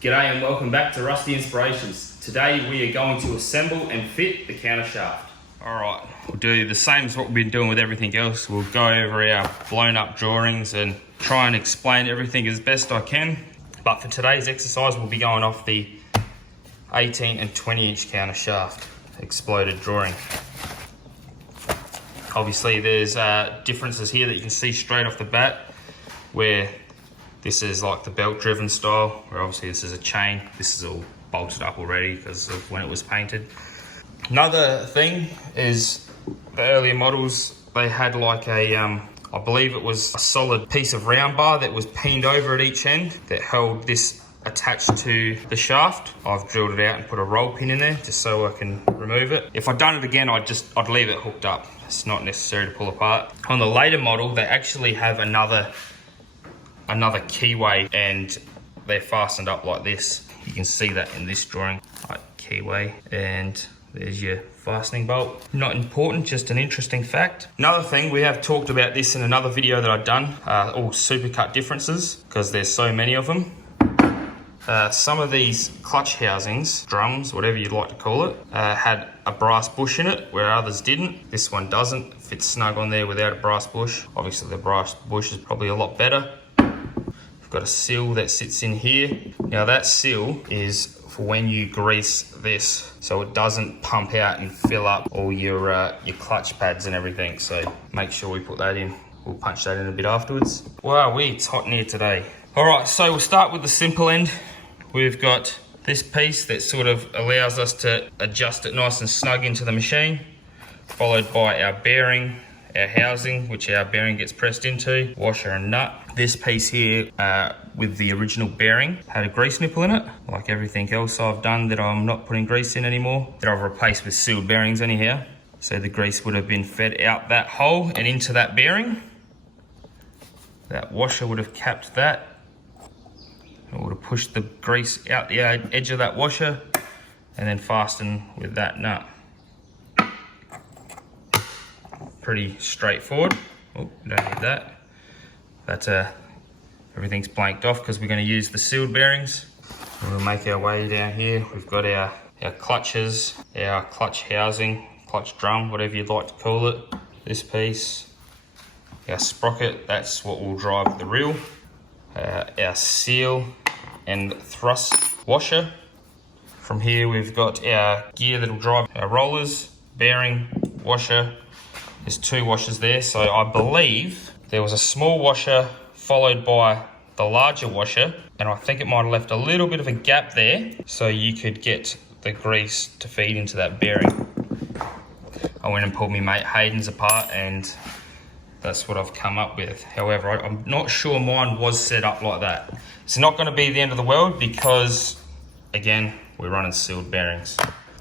G'day and welcome back to Rusty Inspirations. Today we are going to assemble and fit the countershaft. Alright, we'll do the same as what we've been doing with everything else. We'll go over our blown up drawings and try and explain everything as best I can. But for today's exercise we'll be going off the 18 and 20 inch countershaft exploded drawing. Obviously there's differences here that you can see straight off the bat, where this is like the belt driven style, where obviously this is a chain. This is all bolted up already because of when it was painted. Another thing is the earlier models, they had like a, I believe it was a solid piece of round bar that was pinned over at each end that held this attached to the shaft. I've drilled it out and put a roll pin in there just so I can remove it. If I'd done it again, I'd leave it hooked up. It's not necessary to pull apart. On the later model, they actually have another keyway and they're fastened up like this. You can see that in this drawing, like keyway, and there's your fastening bolt. Not important, just an interesting fact. Another thing, we have talked about this in another video that I've done, all supercut differences, because there's so many of them. Some of these clutch housings, drums, whatever you'd like to call it, had a brass bush in it, where others didn't. This one doesn't. It fits snug on there without a brass bush. Obviously the brass bush is probably a lot better. Got a seal that sits in here. Now that seal is for when you grease this, so it doesn't pump out and fill up all your clutch pads and everything. So make sure we put that in. We'll punch that in a bit afterwards. Wow, it's hot in here today. All right, so we'll start with the simple end. We've got this piece that sort of allows us to adjust it nice and snug into the machine, followed by our bearing, our housing, which our bearing gets pressed into, washer and nut. This piece here with the original bearing had a grease nipple in it, like everything else I've done that I'm not putting grease in anymore, that I've replaced with sealed bearings anyhow. So the grease would have been fed out that hole and into that bearing. That washer would have capped that. It would have pushed the grease out the edge of that washer and then fastened with that nut. Pretty straightforward. Oh, we don't need that. That's everything's blanked off because we're going to use the sealed bearings. We'll make our way down here. We've got our clutches, our clutch housing, clutch drum, whatever you'd like to call it. This piece, our sprocket, that's what will drive the reel. Our seal and thrust washer. From here we've got our gear that'll drive our rollers, bearing, washer. There's two washers there, so I believe there was a small washer followed by the larger washer, and I think it might have left a little bit of a gap there so you could get the grease to feed into that bearing. I went and pulled my mate Hayden's apart and that's what I've come up with. However, I'm not sure mine was set up like that. It's not going to be the end of the world because, again, we're running sealed bearings.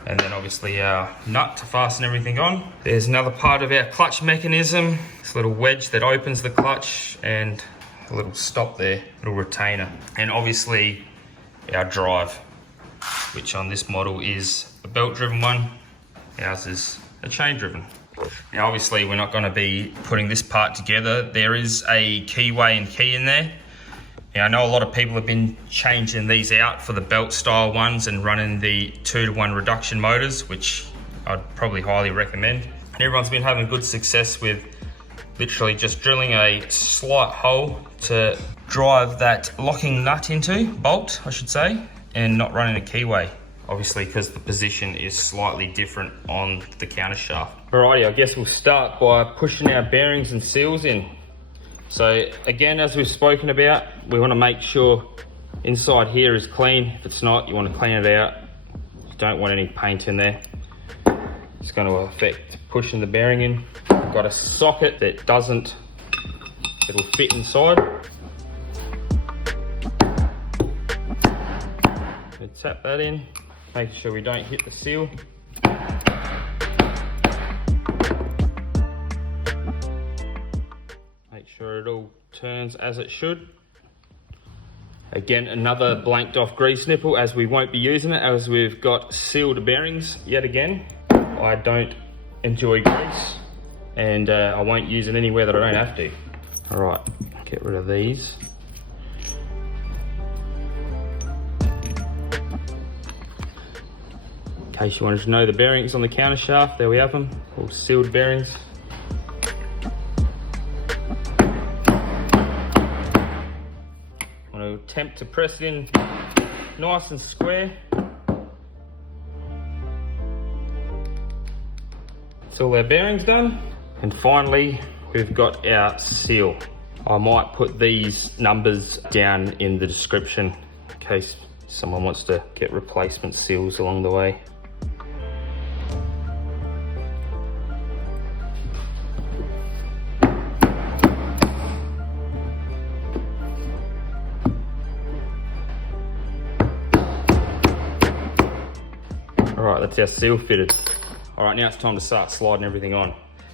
And then obviously our nut to fasten everything on. There's another part of our clutch mechanism, this little wedge that opens the clutch and a little stop there, little retainer. And obviously our drive, which on this model is a belt driven one. Ours is a chain driven. Now obviously we're not going to be putting this part together. There is a keyway and key in there. Now I know a lot of people have been changing these out for the belt style ones and running the 2-to-1 reduction motors, which I'd probably highly recommend. And everyone's been having good success with literally just drilling a slight hole to drive that locking nut into, bolt I should say, and not running a keyway. Obviously because the position is slightly different on the countershaft. Alrighty, I guess we'll start by pushing our bearings and seals in. So again, as we've spoken about, we want to make sure inside here is clean. If it's not, you want to clean it out. You don't want any paint in there. It's going to affect pushing the bearing in. We've got a socket that it'll fit inside. So tap that in, making sure we don't hit the seal. Make sure it all turns as it should. Again, another blanked off grease nipple, as we won't be using it, as we've got sealed bearings yet again. I don't enjoy grease and I won't use it anywhere that I don't have to. All right, get rid of these. case you wanted to know the bearings on the countershaft, there we have them, all sealed bearings. I'm going to attempt to press it in nice and square. That's all our bearings done. And finally, we've got our seal. I might put these numbers down in the description in case someone wants to get replacement seals along the way. Alright, that's our seal fitted. Alright, now it's time to start sliding everything on.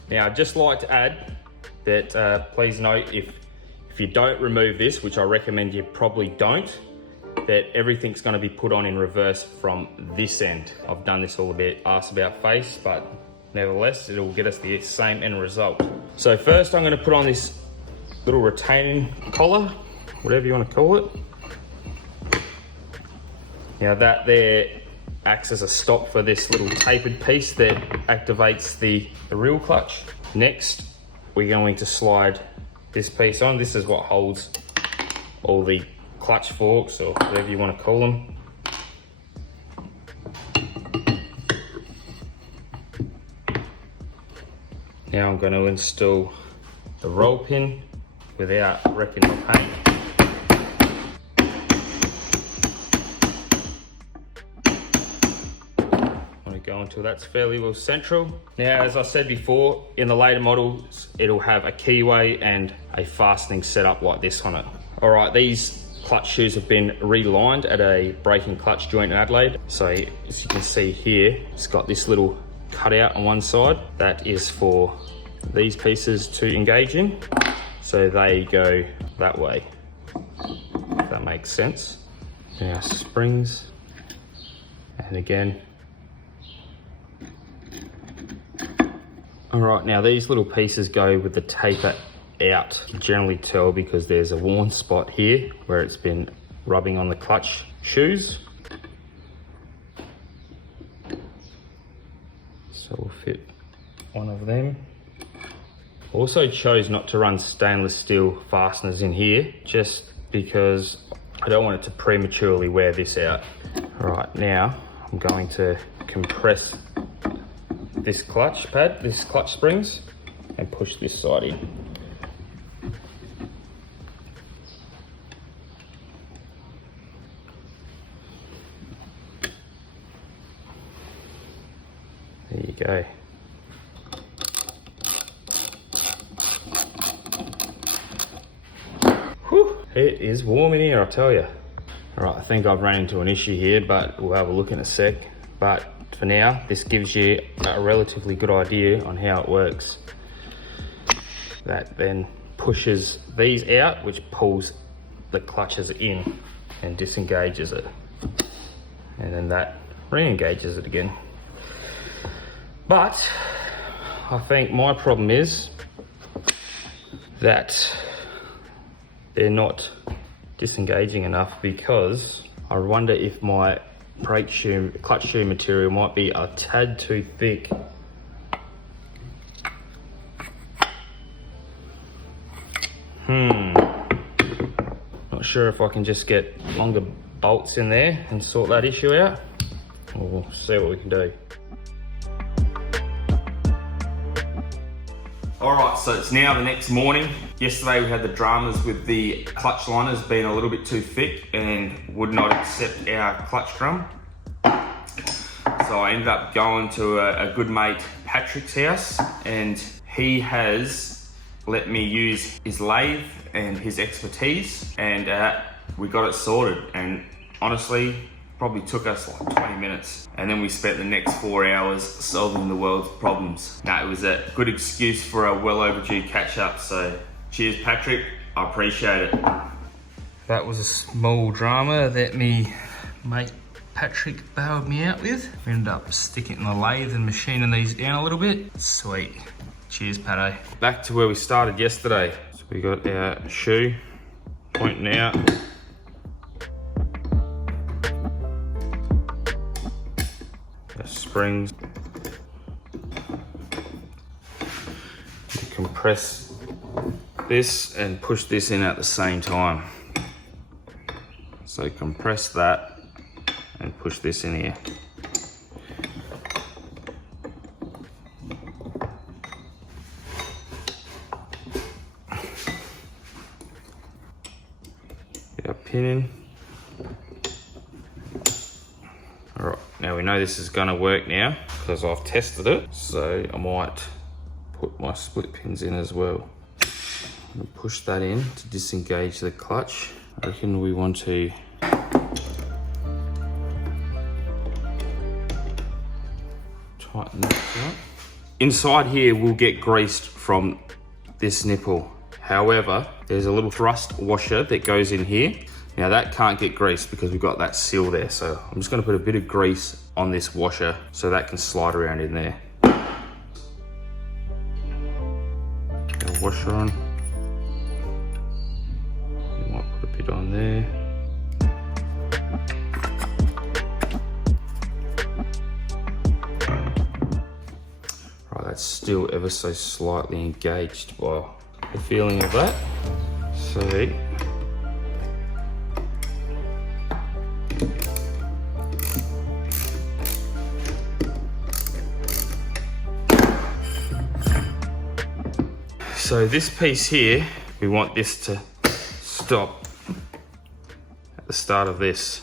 Now, I'd just like to add that please note if you don't remove this, which I recommend you probably don't, that everything's going to be put on in reverse from this end. I've done this all a bit ass about face, but nevertheless, it'll get us the same end result. So first I'm going to put on this little retaining collar, whatever you want to call it. Now that there acts as a stop for this little tapered piece that activates the real clutch. Next, we're going to slide this piece on. This is what holds all the clutch forks, or whatever you want to call them. Now I'm going to install the roll pin without wrecking the paint. Go until that's fairly well central. Now, as I said before, in the later models, it'll have a keyway and a fastening setup like this on it. All right, these clutch shoes have been relined at a braking clutch joint in Adelaide. So as you can see here, it's got this little cutout on one side. That is for these pieces to engage in. So they go that way, if that makes sense. Now springs, and again, all right, now these little pieces go with the taper out. You can generally tell because there's a worn spot here where it's been rubbing on the clutch shoes. So we'll fit one of them. Also chose not to run stainless steel fasteners in here just because I don't want it to prematurely wear this out. All right, now I'm going to compress this clutch pad, this clutch springs, and push this side in. There you go. Whew, it is warm in here, I tell you. All right, I think I've run into an issue here, but we'll have a look in a sec. But for now, this gives you a relatively good idea on how it works. That then pushes these out, which pulls the clutches in and disengages it. And then that re-engages it again. But I think my problem is that they're not disengaging enough, because I wonder if my brake shoe, clutch shoe material might be a tad too thick. Not sure if I can just get longer bolts in there and sort that issue out. We'll see what we can do. Alright, so it's now the next morning. Yesterday we had the dramas with the clutch liners being a little bit too thick and would not accept our clutch drum. So I ended up going to a good mate, Patrick's house, and he has let me use his lathe and his expertise, and we got it sorted. And honestly, probably took us like 20 minutes, and then we spent the next 4 hours solving the world's problems. Now, it was a good excuse for a well overdue catch up, so cheers Patrick, I appreciate it. That was a small drama that me mate Patrick bailed me out with. We ended up sticking it in the lathe and machining these down a little bit. Sweet, cheers Pato. Back to where we started yesterday. So we got our shoe pointing out. the springs. You compress this and push this in at the same time. So compress that and push this in here. Get our pin in. Alright, now we know this is going to work now because I've tested it, so I might put my split pins in as well. I'm going to push that in to disengage the clutch. I reckon we want to tighten that up. Inside here will get greased from this nipple. However, there's a little thrust washer that goes in here. Now that can't get greased because we've got that seal there. So I'm just going to put a bit of grease on this washer so that can slide around in there. Get a washer on. You might put a bit on there. Right, that's still ever so slightly engaged by the feeling of that. So this piece here, we want this to stop at the start of this.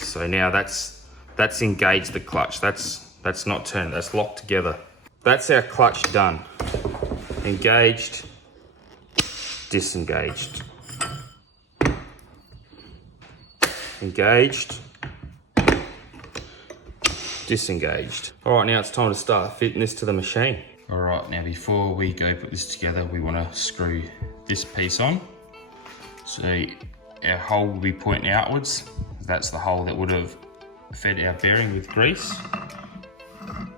So now that's engaged the clutch. That's not turned, that's locked together. That's our clutch done. Engaged, disengaged. Engaged, disengaged. All right, now it's time to start fitting this to the machine. All right, now before we go put this together, we want to screw this piece on. So our hole will be pointing outwards. That's the hole that would have fed our bearing with grease.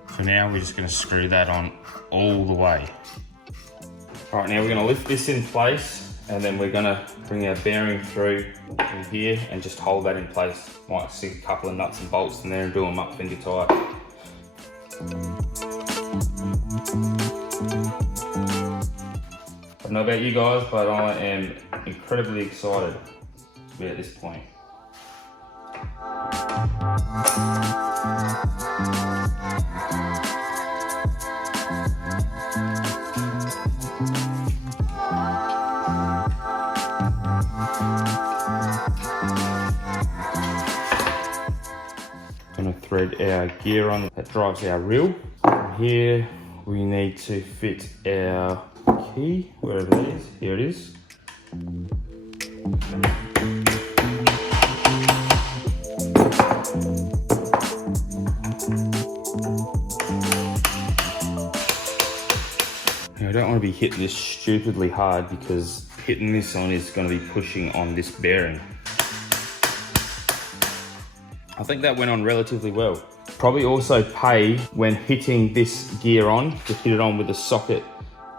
For now, we're just going to screw that on all the way. All right, now we're going to lift this in place, and then we're going to bring our bearing through in here and just hold that in place. Might stick a couple of nuts and bolts in there and do them up finger tight. I don't know about you guys, but I am incredibly excited to be at this point. Going to thread our gear on that drives our reel. From here we need to fit our key, wherever it is. Here it is. Now I don't want to be hitting this stupidly hard because hitting this on is going to be pushing on this bearing. I think that went on relatively well. Probably also pay when hitting this gear on to hit it on with a socket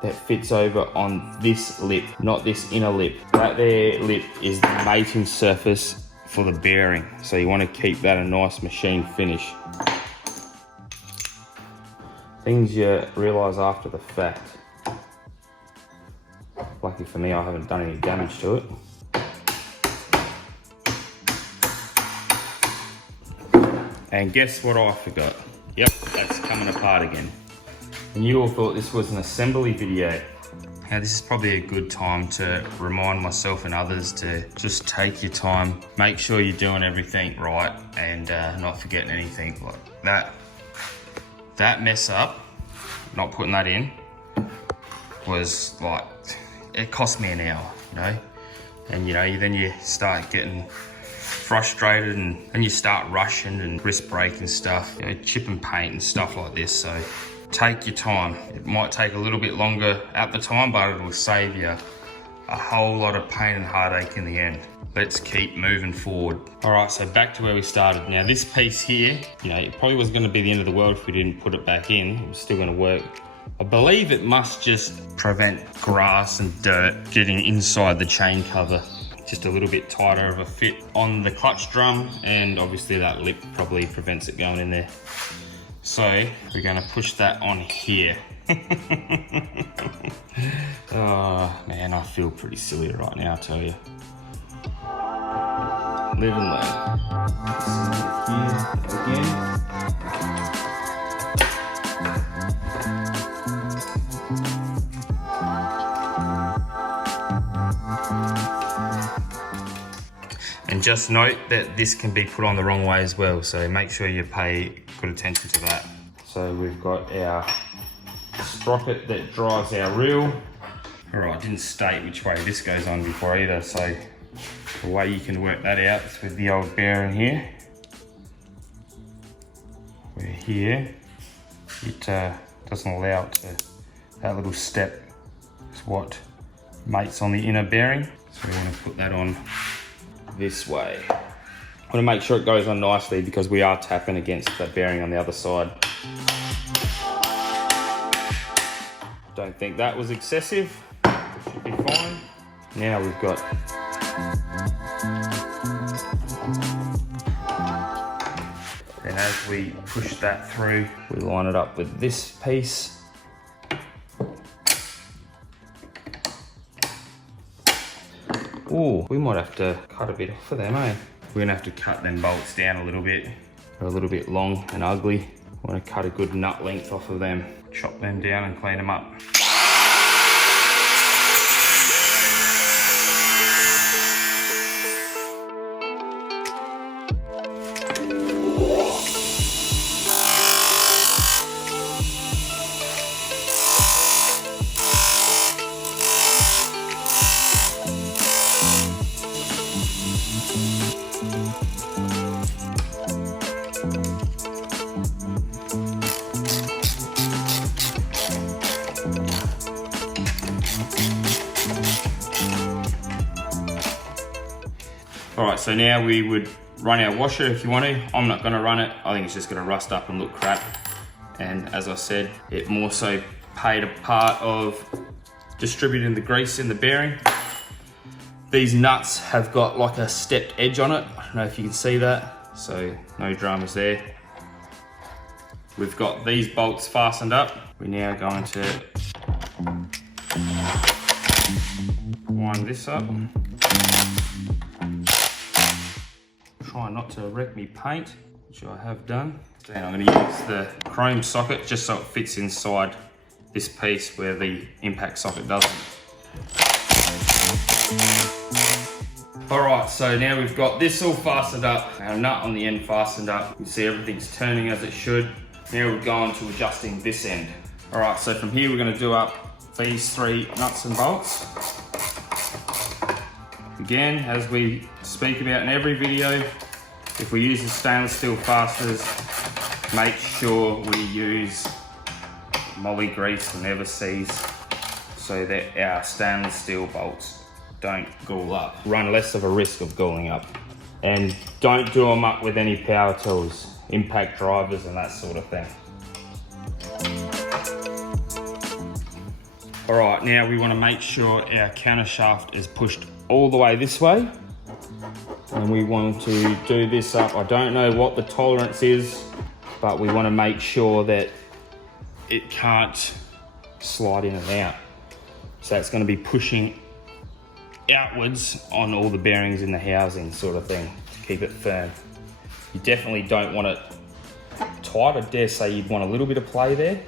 that fits over on this lip, not this inner lip. That there lip is the mating surface for the bearing. So you want to keep that a nice machine finish. Things you realise after the fact. Lucky for me, I haven't done any damage to it. And guess what I forgot? Yep, that's coming apart again. And you all thought this was an assembly video. Now this is probably a good time to remind myself and others to just take your time, make sure you're doing everything right and not forgetting anything like that. That mess up, not putting that in, was like, it cost me an hour, you know? And you know, then you start getting frustrated and you start rushing and wrist breaking stuff, you know, chip and paint and stuff like this. So take your time. It might take a little bit longer at the time, but it will save you a whole lot of pain and heartache in the end. Let's keep moving forward. All right, so back to where we started. Now this piece here, you know, it probably wasn't going to be the end of the world if we didn't put it back in. It was still going to work. I believe it must just prevent grass and dirt getting inside the chain cover. just a little bit tighter of a fit on the clutch drum, and obviously that lip probably prevents it going in there. So we're going to push that on here. Oh man, I feel pretty silly right now, I tell you. Live and learn. Here again. And just note that this can be put on the wrong way as well, so make sure you pay good attention to that. So we've got our sprocket that drives our reel. All right, I didn't state which way this goes on before either, so the way you can work that out is with the old bearing here. Where here, it doesn't allow it to, that little step is what mates on the inner bearing. So we want to put that on this way. I want to make sure it goes on nicely because we are tapping against that bearing on the other side. Don't think that was excessive. Should be fine. Now we've got then as we push that through, we line it up with this piece. Oh, we might have to cut a bit off of them, eh? We're gonna have to cut them bolts down a little bit. They're a little bit long and ugly. I want to cut a good nut length off of them. Chop them down and clean them up. All right, so now we would run our washer if you want to. I'm not gonna run it. I think it's just gonna rust up and look crap. And as I said, it more so played a part of distributing the grease in the bearing. These nuts have got like a stepped edge on it. I don't know if you can see that. So no dramas there. We've got these bolts fastened up. We're now going to wind this up. Try not to wreck me paint, which I have done. And I'm going to use the chrome socket just so it fits inside this piece where the impact socket doesn't. Alright, so now we've got this all fastened up, our nut on the end fastened up. You can see everything's turning as it should. Now we've gone to adjusting this end. Alright, so from here we're going to do up these 3 nuts and bolts. Again, as we speak about in every video, if we use the stainless steel fasteners, make sure we use moly grease and never seize so that our stainless steel bolts don't gall up. Run less of a risk of galling up. And don't do them up with any power tools, impact drivers and that sort of thing. All right, now we want to make sure our countershaft is pushed all the way this way. And we want to do this up. I don't know what the tolerance is, but we want to make sure that it can't slide in and out. So it's going to be pushing outwards on all the bearings in the housing sort of thing to keep it firm. You definitely don't want it tight. I dare say you'd want a little bit of play there,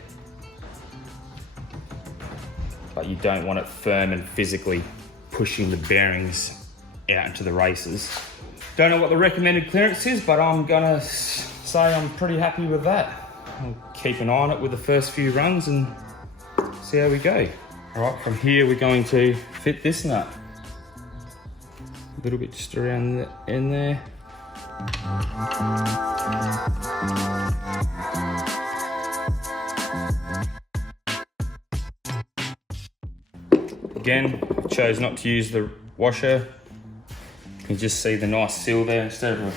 but you don't want it firm and physically pushing the bearings out into the races. Don't know what the recommended clearance is, but I'm gonna say I'm pretty happy with that. I'll keep an eye on it with the first few runs and see how we go. All right, from here we're going to fit this nut. A little bit just around the end there. Again, chose not to use the washer. You can just see the nice seal there instead of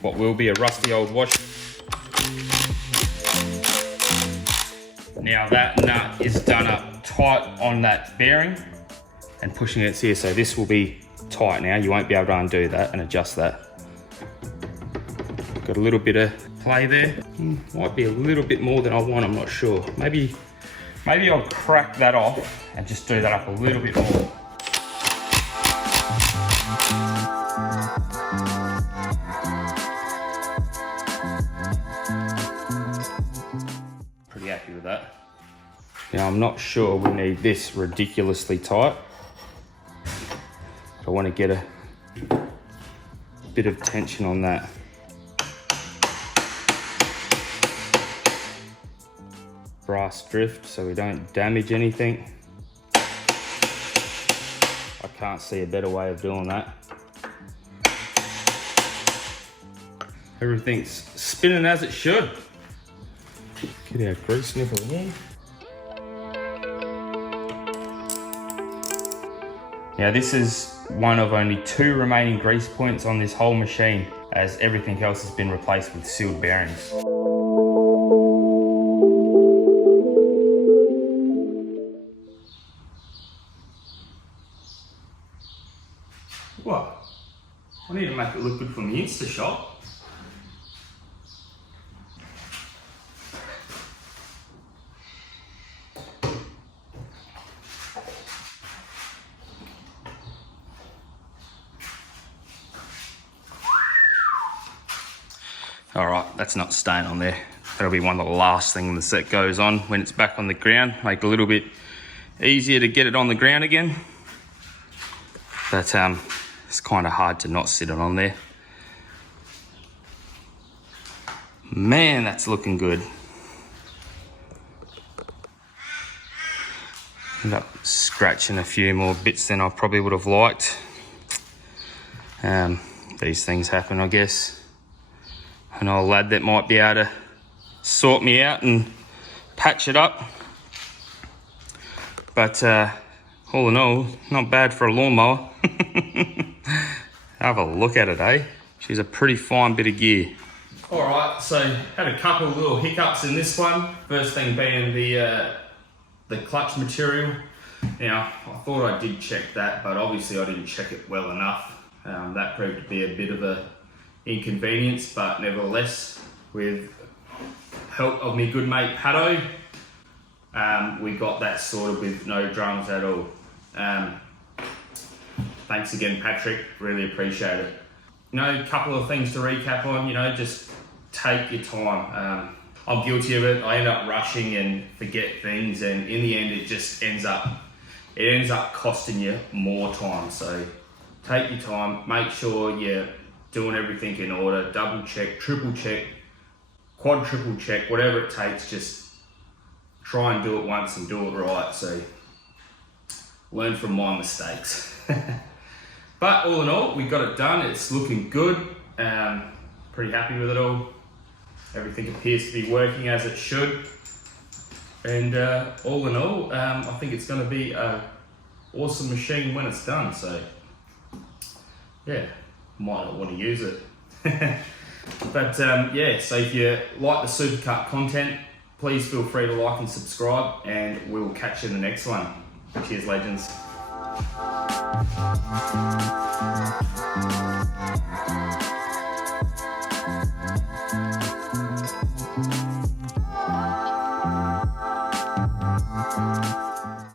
what will be a rusty old washer. Now that nut is done up tight on that bearing and pushing it here, so this will be tight now. You won't be able to undo that and adjust that. Got a little bit of play there. Might be a little bit more than I want, I'm not sure. Maybe I'll crack that off and just do that up a little bit more. Pretty happy with that. Now I'm not sure we need this ridiculously tight. I want to get a bit of tension on that. Brass drift so we don't damage anything. I can't see a better way of doing that. Everything's spinning as it should. Get our grease nipple in. Now this is one of only 2 remaining grease points on this whole machine, as everything else has been replaced with sealed bearings. What? I need to make it look good from the Insta shot. All right, that's not staying on there. That'll be one of the last things that goes on when it's back on the ground. Make it a little bit easier to get it on the ground again. But it's kind of hard to not sit it on there. Man, that's looking good. End up scratching a few more bits than I probably would have liked. These things happen, I guess. An old lad that might be able to sort me out and patch it up. But all in all, not bad for a lawnmower. Have a look at it, eh? She's a pretty fine bit of gear. All right, so had a couple of little hiccups in this one. First thing being the clutch material. Now, I thought I did check that, but obviously I didn't check it well enough. That proved to be a bit of a inconvenience, but nevertheless, with help of me good mate Pato, we got that sorted with no dramas at all. Thanks again, Patrick, really appreciate it. You know, a couple of things to recap on, you know, just take your time. I'm guilty of it. I end up rushing and forget things, and in the end it just ends up costing you more time. So take your time, make sure you're doing everything in order, double check, triple check, quadruple check, whatever it takes. Just try and do it once and do it right. So learn from my mistakes. But all in all, we got it done. It's looking good. Pretty happy with it all. Everything appears to be working as it should. And all in all, I think it's going to be an awesome machine when it's done. So yeah, might not want to use it. But yeah, so if you like the Supercut content, please feel free to like and subscribe, and we'll catch you in the next one. Cheers, legends.